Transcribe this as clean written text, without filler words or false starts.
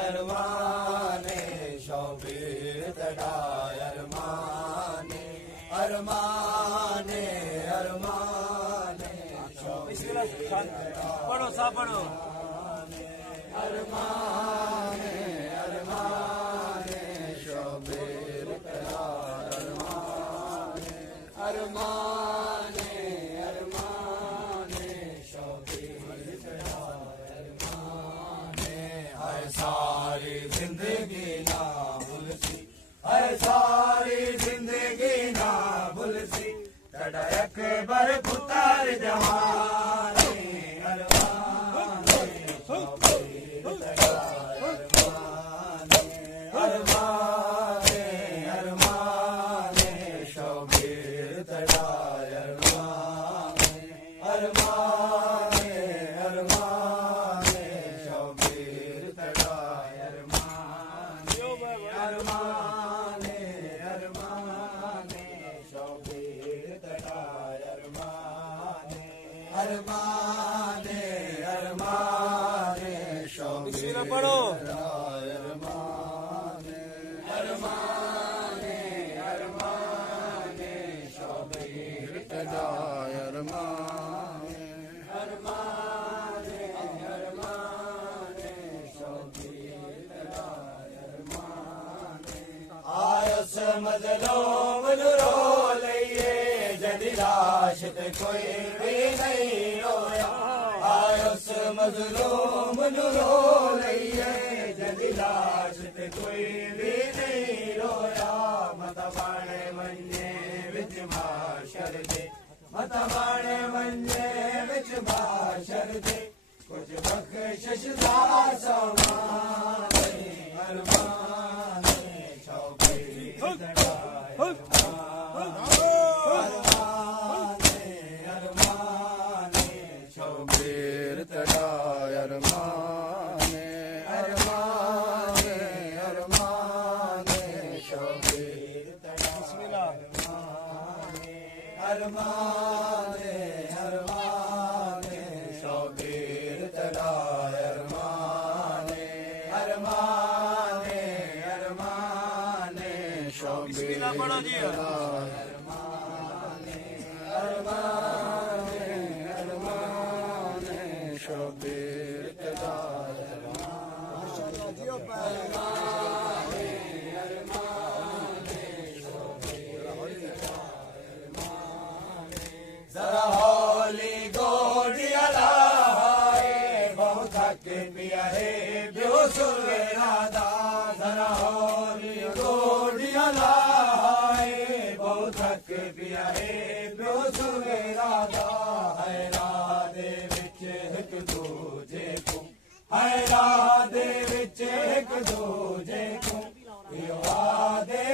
अरमाने शौबीर तड़ा अरमाने अरमाने अरमाने पढ़ो सा पढ़ो अरमाने अरमाने शौबीर तड़ा अरमाने अरमाने अरमाने शौबीर तड़ा अरमाने हर सारी जिंदगी ना भूलसी हर सारी जिंदगी ना भूलसी तड़ा अकबर पुत्र जवाने अरमाने शौबीर तड़ा अरमाने अरमाने अरमाने शौबीर तड़ा अरमाने अरमाने अरमाने शौबीर तड़ा अरमाने अरमाने अरमाने शौबीर तड़ा अरमाने अरमाने अरमाने शौबीर पढ़ो अरमाने अरमाने अरमाने शौबीर तड़ा अरमाने अरमाने अरमाने शौबीर तड़ा अरमाने आयस मजलूम रो लइए जदी लाश ते कोई भी नहीं रोया आयस मजलूम रो लइए जदी लाश ते कोई भी नहीं रोया मत बाणे वन्ने विच माशर दे मत बाणे वन्ने विच माशर दे कुछ बख्शिश दा समाने अरमाने शौबीर तड़ा अरमाने अरमाने शौबीर तड़ा अरमाने अरमाने अरमाने शौबीर तड़ा अरमाने अरमाने शौबीर तड़ा अरमाने अरमाने अरमाने शौबीर पढ़ो जी अरमाने अरमाने अरमाने शौबीर तड़ा अरमाने अरमाने शौबीर जरा हौली गोडिया लाए बहुत थक पिया है बेहोशुल राधा जरा हौली गोडिया लाए बहुत थक पिया है बेहोशुल राधा है राधे विच एक दूजे को है राधे विच एक दूजे को यो आदे